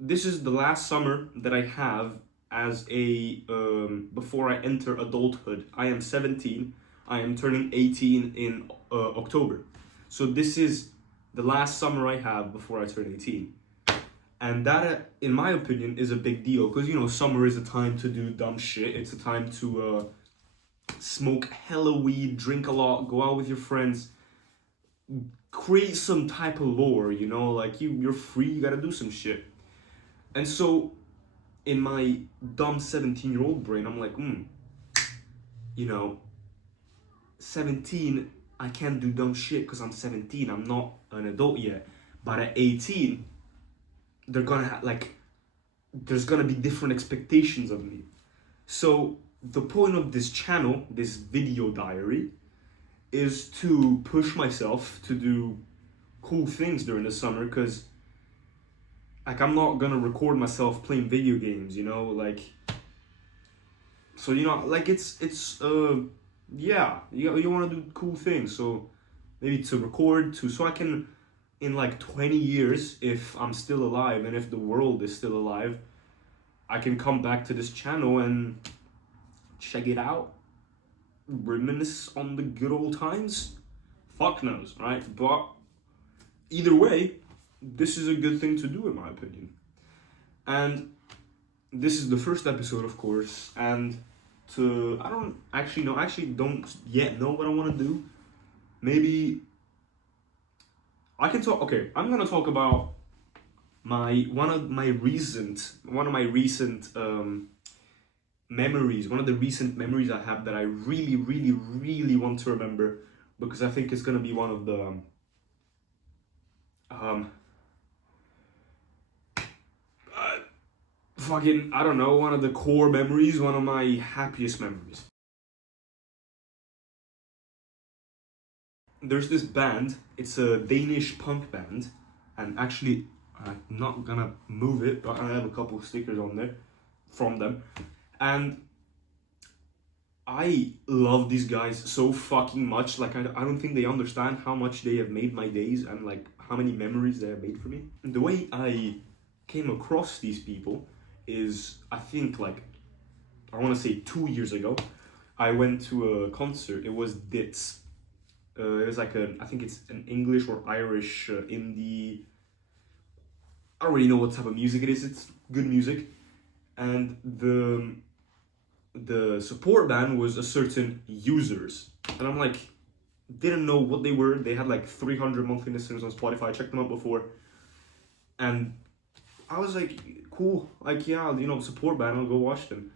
this is the last summer that I have as a before I enter adulthood. I am 17. I am turning 18 in October. So this is the last summer I have before I turn 18. And that, in my opinion, is a big deal because, you know, summer is a time to do dumb shit. It's a time to smoke hella weed, drink a lot, go out with your friends, create some type of lore, you know, like you're free, you gotta do some shit. And so, in my dumb 17-year-old brain, I'm like, you know, 17, I can't do dumb shit because I'm 17. I'm not an adult yet. But at 18, they're gonna have, like, there's gonna be different expectations of me. So the point of this channel, this video diary, is to push myself to do cool things during the summer, because like I'm not gonna record myself playing video games, you know, like, so, you know, like it's yeah, you want to do cool things, so maybe to record to, so I can, in like 20 years, if I'm still alive and if the world is still alive, I can come back to this channel and check it out, reminisce on the good old times. Fuck knows, right? But either way, this is a good thing to do, in my opinion. And this is the first episode, of course, and I don't actually know, don't yet know what I want to do. Maybe I can talk, okay, I'm gonna talk about one of my recent memories, one of the recent memories I have that I really, really, really want to remember, because I think it's gonna be one of the fucking, I don't know, one of the core memories, one of my happiest memories. There's this band, it's a Danish punk band, and actually, I'm not gonna move it, but I have a couple of stickers on there from them. And I love these guys so fucking much. Like, I don't think they understand how much they have made my days and like how many memories they have made for me. And the way I came across these people is, I think, like, I want to say 2 years ago, I went to a concert. It was Dits. It was like I think it's an English or Irish indie. I don't really know what type of music it is. It's good music. And the support band was a certain Users. And I'm like, didn't know what they were. They had like 300 monthly listeners on Spotify. I checked them out before. And I was like, cool, like, yeah, you know, support band, I'll go watch them.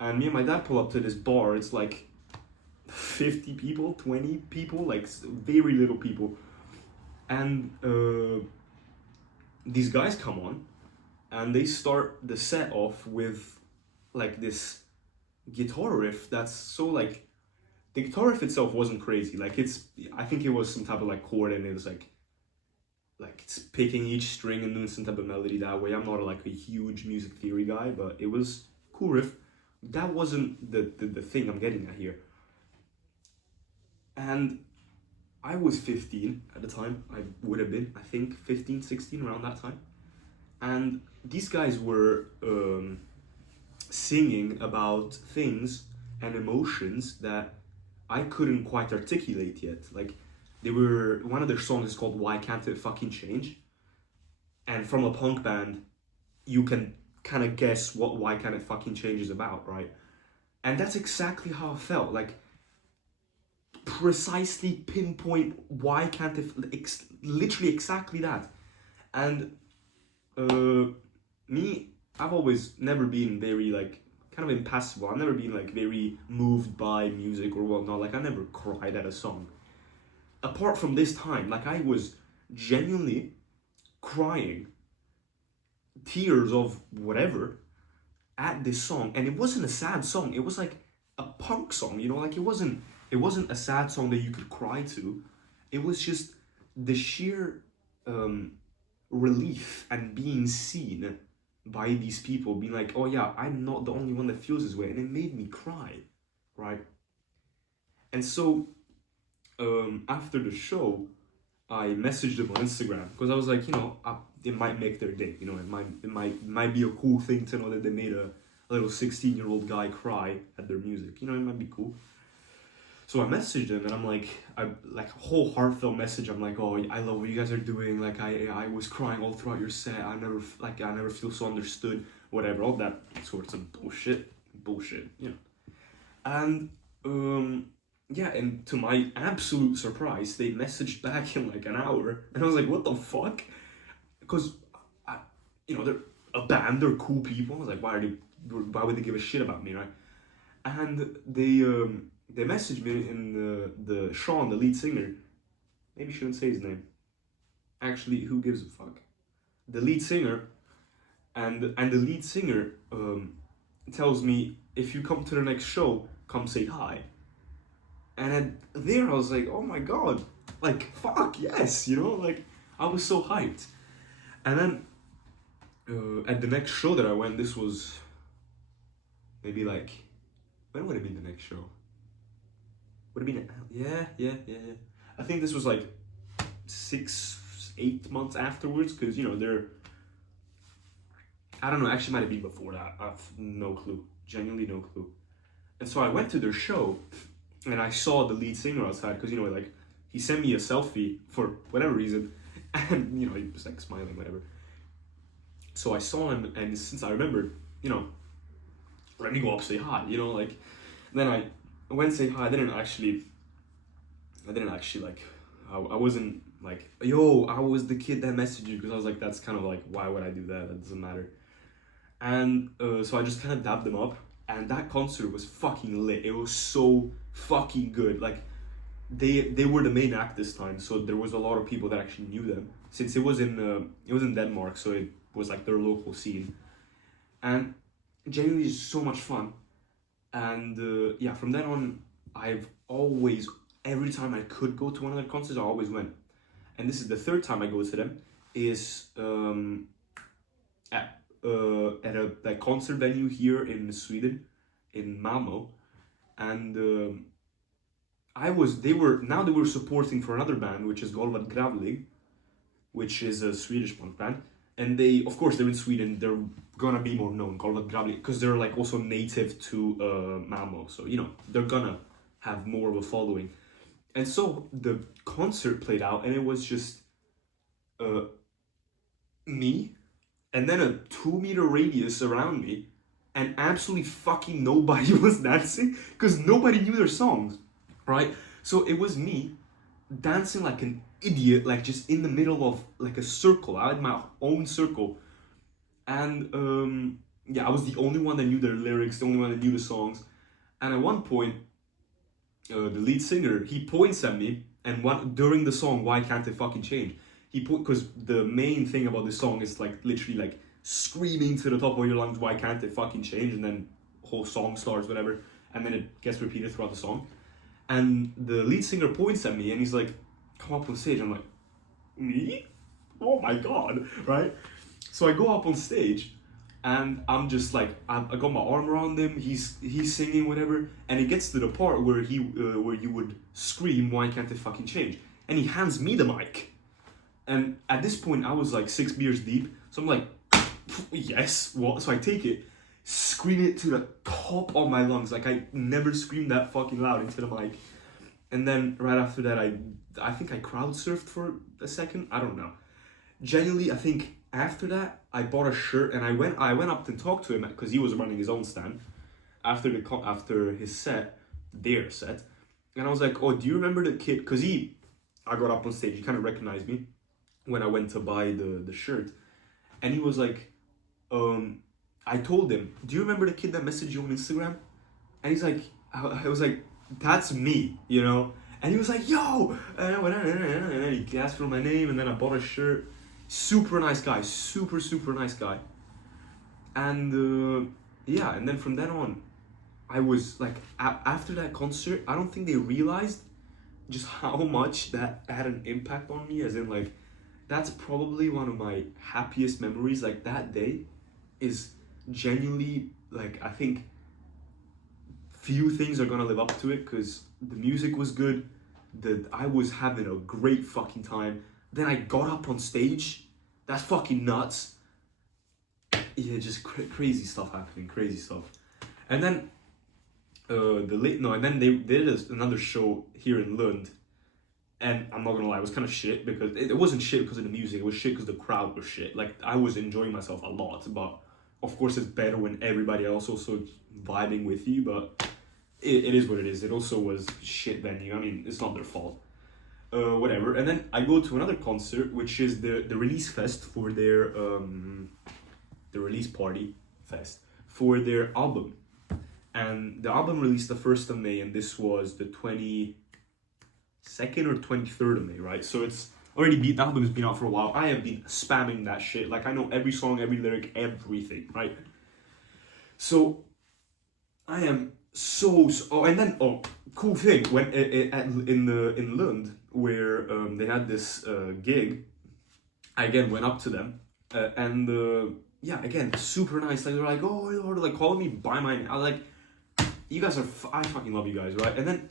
And me and my dad pull up to this bar. It's like 50 people, 20 people, like very little people. And these guys come on and they start the set off with like this guitar riff that's so, like, the guitar riff itself wasn't crazy. Like, I think it was some type of like chord, and it was like it's picking each string and doing some type of melody that way. I'm not like a huge music theory guy, but it was cool riff. That wasn't the thing I'm getting at here. And I was 15 at the time. I would have been, I think, 15, 16, around that time. And these guys were singing about things and emotions that I couldn't quite articulate yet. Like, one of their songs is called Why Can't It Fucking Change? And from a punk band, you can kind of guess what Why Can't It Fucking Change is about, right? And that's exactly how I felt. Like, precisely pinpoint why can't it, literally exactly that. And me, I've always never been very, like, kind of impassible. I've never been like very moved by music or whatnot. Like, I never cried at a song. Apart from this time, like, I was genuinely crying tears of whatever at this song. And it wasn't a sad song, it was like a punk song, you know, like, it wasn't a sad song that you could cry to. It was just the sheer relief and being seen by these people, being like, oh yeah, I'm not the only one that feels this way. And it made me cry, right? And so after the show, I messaged them on Instagram, because I was like, you know, it might make their day, you know. It might be a cool thing to know that they made a little 16-year-old guy cry at their music, you know. It might be cool. So I messaged him, and I'm like, a whole heartfelt message. I'm like, oh, I love what you guys are doing. Like, I was crying all throughout your set. I never feel so understood. Whatever, all that sorts of bullshit, you know. And yeah, and to my absolute surprise, they messaged back in like an hour, and I was like, what the fuck? Because, you know, they're a band, they're cool people. I was like, why would they give a shit about me, right? And they messaged me in the Sean, the lead singer. Maybe I shouldn't say his name. Actually, who gives a fuck? The lead singer, and the lead singer tells me, if you come to the next show, come say hi. And there I was like, oh my god, like, fuck yes, you know, like, I was so hyped. And then at the next show that I went, this was maybe like, when would it be the next show? Would it be, yeah. I think this was like 6-8 months afterwards, because, you know, I don't know, actually might have been before that. I have no clue, genuinely no clue. And so I went to their show, and I saw the lead singer outside, because, you know, like, he sent me a selfie for whatever reason, and, you know, he was like smiling, whatever. So I saw him, and since I remembered, you know, let me go up, say hi, you know, like, then I went say hi. I didn't actually like, I wasn't like, yo, I was the kid that messaged you, because I was like, that's kind of like, why would I do that? That doesn't matter. And so I just kind of dabbed them up, and that concert was fucking lit. It was so fucking good. Like, they were the main act this time, so there was a lot of people that actually knew them, since it was in Denmark, so it was like their local scene, and genuinely just so much fun. And yeah, from then on, I've always, every time I could go to one of their concerts, I always went. And this is the third time I go to them, is at a like concert venue here in Sweden, in Malmo, and they were supporting for another band, which is Golvad Gravlig, which is a Swedish punk band. And they, of course, they're in Sweden, they're gonna be more known, Golvad Gravlig, because they're like also native to Malmo, so, you know, they're gonna have more of a following. And so the concert played out, and it was just me, and then a 2-meter radius around me, and absolutely fucking nobody was dancing, because nobody knew their songs, right? So it was me dancing like an idiot, like just in the middle of like a circle. I had my own circle, and yeah, I was the only one that knew their lyrics, the only one that knew the songs. And at one point, the lead singer, he points at me, and during the song, Why Can't It Fucking Change, because the main thing about this song is like literally like screaming to the top of your lungs, why can't it fucking change, and then whole song starts, whatever, and then it gets repeated throughout the song. And the lead singer points at me, and he's like, come up on stage. I'm like, me? Oh my god, right? So I go up on stage, and I'm just like, I got my arm around him, he's singing, whatever, and it gets to the part where where you would scream, why can't it fucking change? And he hands me the mic. And at this point, I was like 6 beers deep, so I'm like, yes, what? So I take it, scream it to the top of my lungs, like I never screamed that fucking loud into the mic. And then right after that, I think I crowd surfed for a second, I don't know. Genuinely, I think after that, I bought a shirt, and I went up and talked to him, because he was running his own stand after his set, their set. And I was like, oh, do you remember the kid? Because I got up on stage, he kind of recognized me when I went to buy the shirt. And he was like, I told him, do you remember the kid that messaged you on Instagram? And he's like, I was like, that's me, you know? And he was like, yo! And he asked for my name, and then I bought a shirt. Super nice guy, super nice guy. And yeah, and then from then on, I was like, after that concert, I don't think they realized just how much that had an impact on me, as in like, that's probably one of my happiest memories. Like, that day is genuinely, like, I think few things are gonna live up to it, because the music was good, I was having a great fucking time. Then I got up on stage, That's fucking nuts. Yeah, just crazy stuff happening, crazy stuff. And then and then they did another show here in Lund, and I'm not gonna lie, it was kind of shit because it wasn't shit because of the music. It was shit because the crowd was shit. Like, I was enjoying myself a lot, but of course it's better when everybody else also vibing with you. But it is what it is. It also was shit venue. I mean, it's not their fault. Whatever. And then I go to another concert, which is the release fest for their the release party fest for their album. And the album released the 1st of May, and this was the 22nd or 23rd of May, right? So it's already the album has been out for a while. I have been spamming that shit. Like, I know every song, every lyric, everything, right? So I am and then cool thing, when in Lund, where they had this gig, I again went up to them, and yeah, again, super nice. Like, they're like, oh, Lord, like, calling me by my name. I was like, you guys are, I fucking love you guys, right? And then,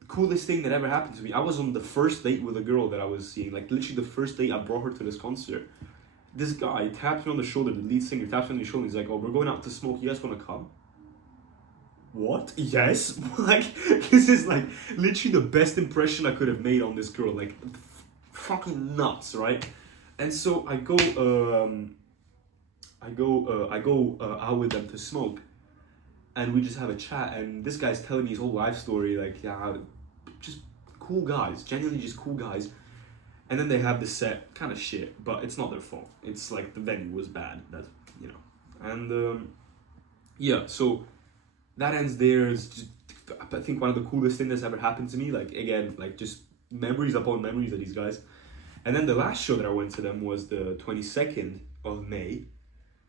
the coolest thing that ever happened to me, I was on the first date with a girl that I was seeing, like, literally the first date I brought her to this concert. This guy taps me on the shoulder, the lead singer taps me on the shoulder, he's like, oh, we're going out to smoke, you guys wanna come? What? Yes? Like, this is, like, literally the best impression I could have made on this girl, like, fucking nuts, right? And so I go out with them to smoke, and we just have a chat, and this guy's telling me his whole life story, like, yeah, just cool guys, genuinely just cool guys. And then they have this set, kind of shit, but it's not their fault. It's like the venue was bad, that's, you know. And yeah, so that ends there. It's just, I think, one of the coolest things that's ever happened to me. Like, again, like, just memories upon memories of these guys. And then the last show that I went to them was the 22nd of May,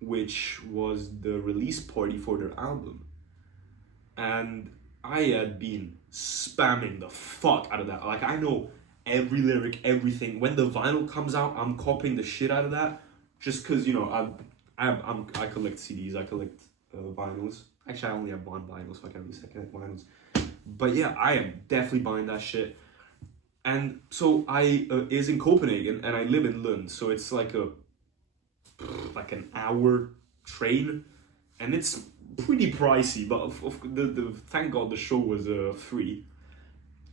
which was the release party for their album. And I had been spamming the fuck out of that. Like, I know every lyric, everything. When the vinyl comes out, I'm copying the shit out of that, just because, you know, I collect CDs, I collect vinyls. Actually, I only have one vinyl, so I can't really say I collect vinyls. But yeah, I am definitely buying that shit. And so I is in Copenhagen, and I live in Lund, so it's like an hour train, and it's pretty pricey. But thank God the show was free.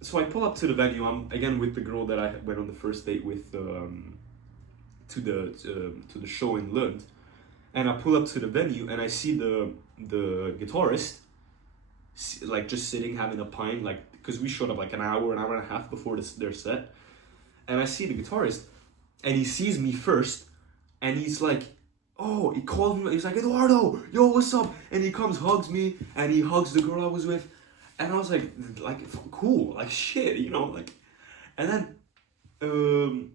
So I pull up to the venue. I'm again with the girl that I went on the first date with to the show in Lund, and I pull up to the venue, and I see the guitarist like just sitting having a pint, like, because we showed up like an hour and a half before their set, and I see the guitarist, and he sees me first, and he's like, oh, he called me, he's like, Eduardo, yo, what's up? And he comes, hugs me, and he hugs the girl I was with, and I was like cool, like, shit, you know, like. And then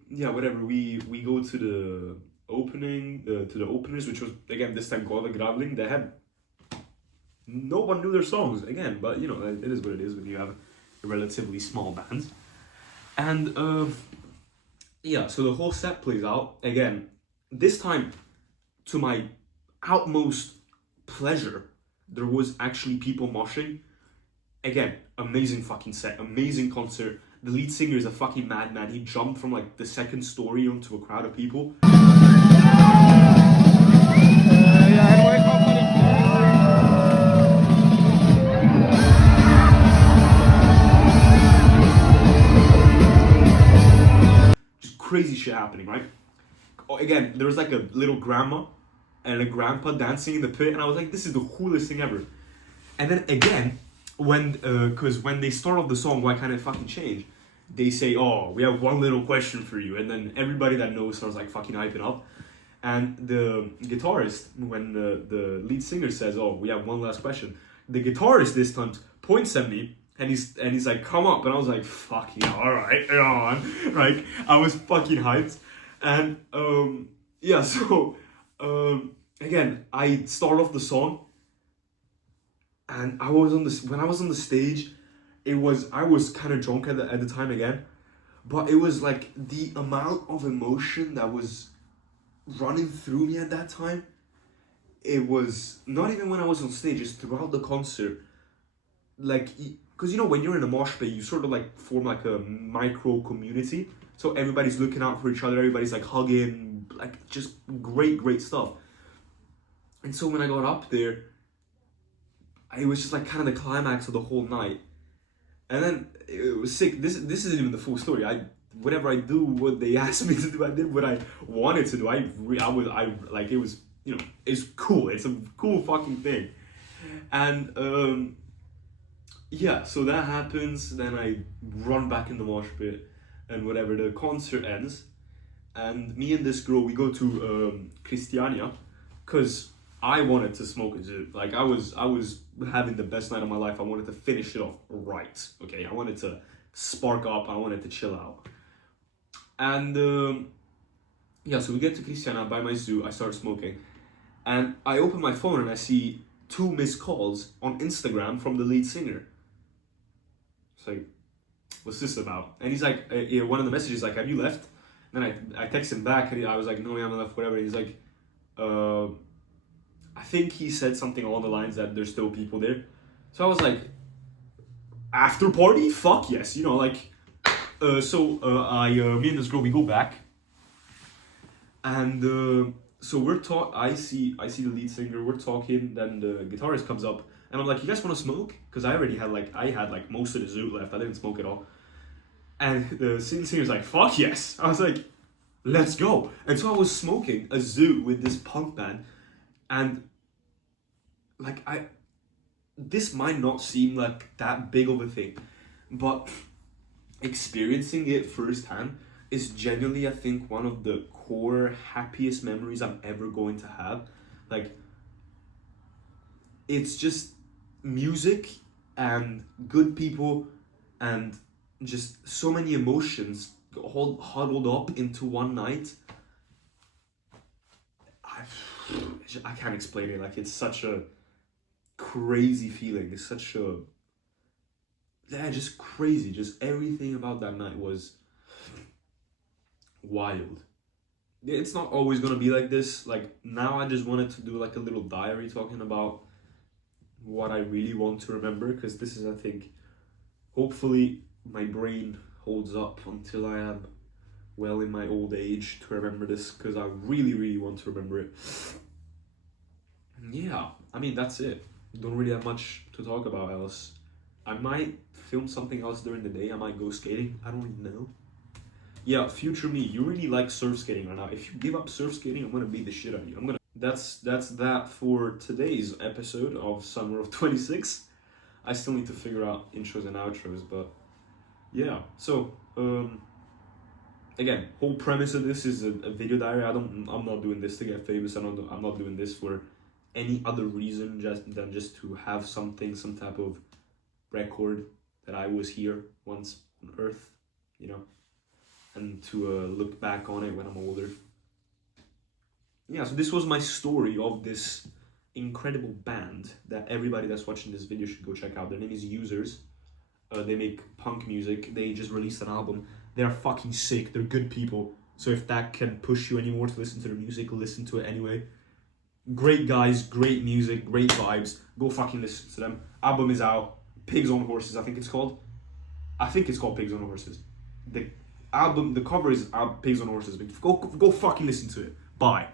yeah, whatever, we go to the openers, which was again this time Gala Gravling. They had, no one knew their songs again, but you know, it is what it is when you have a relatively small band. And yeah, so the whole set plays out again. This time, to my utmost pleasure, there was actually people moshing. Again, amazing fucking set, amazing concert. The lead singer is a fucking madman. He jumped from like the second story onto a crowd of people. Just crazy shit happening, right? Again, there was like a little grandma and a grandpa dancing in the pit, and I was like, this is the coolest thing ever. And then again, because when they start off the song, Why Can't It Fucking Change, they say, oh, we have one little question for you, and then everybody that knows starts like fucking hyping up. And the guitarist, when the lead singer says, oh, we have one last question, the guitarist this time points at me, and he's like, come up. And I was like, fucking alright, on. Right? I was fucking hyped. And yeah, so again, I start off the song, and when I was on the stage, I was kind of drunk at the time again, but it was like the amount of emotion that was running through me at that time. It was not even when I was on stage, it's throughout the concert. Like, because you know, when you're in a mosh pit, you sort of like form like a micro community. So everybody's looking out for each other, everybody's like hugging, like just great stuff. And so when I got up there, it was just like kind of the climax of the whole night. And then it was sick. This isn't even the full story. Whatever I do, what they asked me to do, I did what I wanted to do. I like, it was, you know, it's cool. It's a cool fucking thing. And yeah, so that happens. Then I run back in the mosh pit, and whatever, the concert ends, and me and this girl, we go to Christiania, cause I wanted to smoke a zoo. Like I was having the best night of my life. I wanted to finish it off right. Okay, I wanted to spark up. I wanted to chill out. And yeah, so we get to Christiana, I buy my zoo, I start smoking, and I open my phone and I see 2 missed calls on Instagram from the lead singer. It's like, what's this about? And he's like, one of the messages like, have you left? And then I text him back, and I was like, no, I haven't left, whatever. And he's like, I think he said something along the lines that there's still people there. So I was like, after party? Fuck yes, you know, like. Me and this girl, we go back, and so I see the lead singer, we're talking, then the guitarist comes up, and I'm like, you guys want to smoke? Because I had most of the zoo left, I didn't smoke at all. And the singer's like, fuck yes. I was like, let's go. And so I was smoking a zoo with this punk band, and like, this might not seem like that big of a thing, but experiencing it firsthand is genuinely, I think, one of the core happiest memories I'm ever going to have. Like, it's just music and good people and just so many emotions all huddled up into one night. I can't explain it. Like, it's such a crazy feeling. It's such a, yeah, just crazy. Just everything about that night was wild. It's not always gonna be like this. Like, now I just wanted to do like a little diary talking about what I really want to remember, because this is, I think, hopefully my brain holds up until I am well in my old age to remember this, because I really want to remember it. Yeah, I mean, that's it. Don't really have much to talk about else. I might film something else during the day. I might go skating. I don't even know. Yeah, future me, you really like surf skating right now. If you give up surf skating, I'm gonna beat the shit out of you. That's that for today's episode of Summer of 26. I still need to figure out intros and outros, but yeah. So again, whole premise of this is a video diary. I'm not doing this to get famous. I'm not doing this for any other reason than just to have some type of record that I was here once on Earth, you know, and to look back on it when I'm older. Yeah, so this was my story of this incredible band that everybody that's watching this video should go check out. Their name is Users. They make punk music. They just released an album. They're fucking sick. They're good people. So if that can push you anymore to listen to their music, listen to it anyway. Great guys, great music, great vibes. Go fucking listen to them. Album is out. Pigs on Horses, I think it's called. I think it's called Pigs on Horses. The cover is Pigs on Horses. Go fucking listen to it. Bye.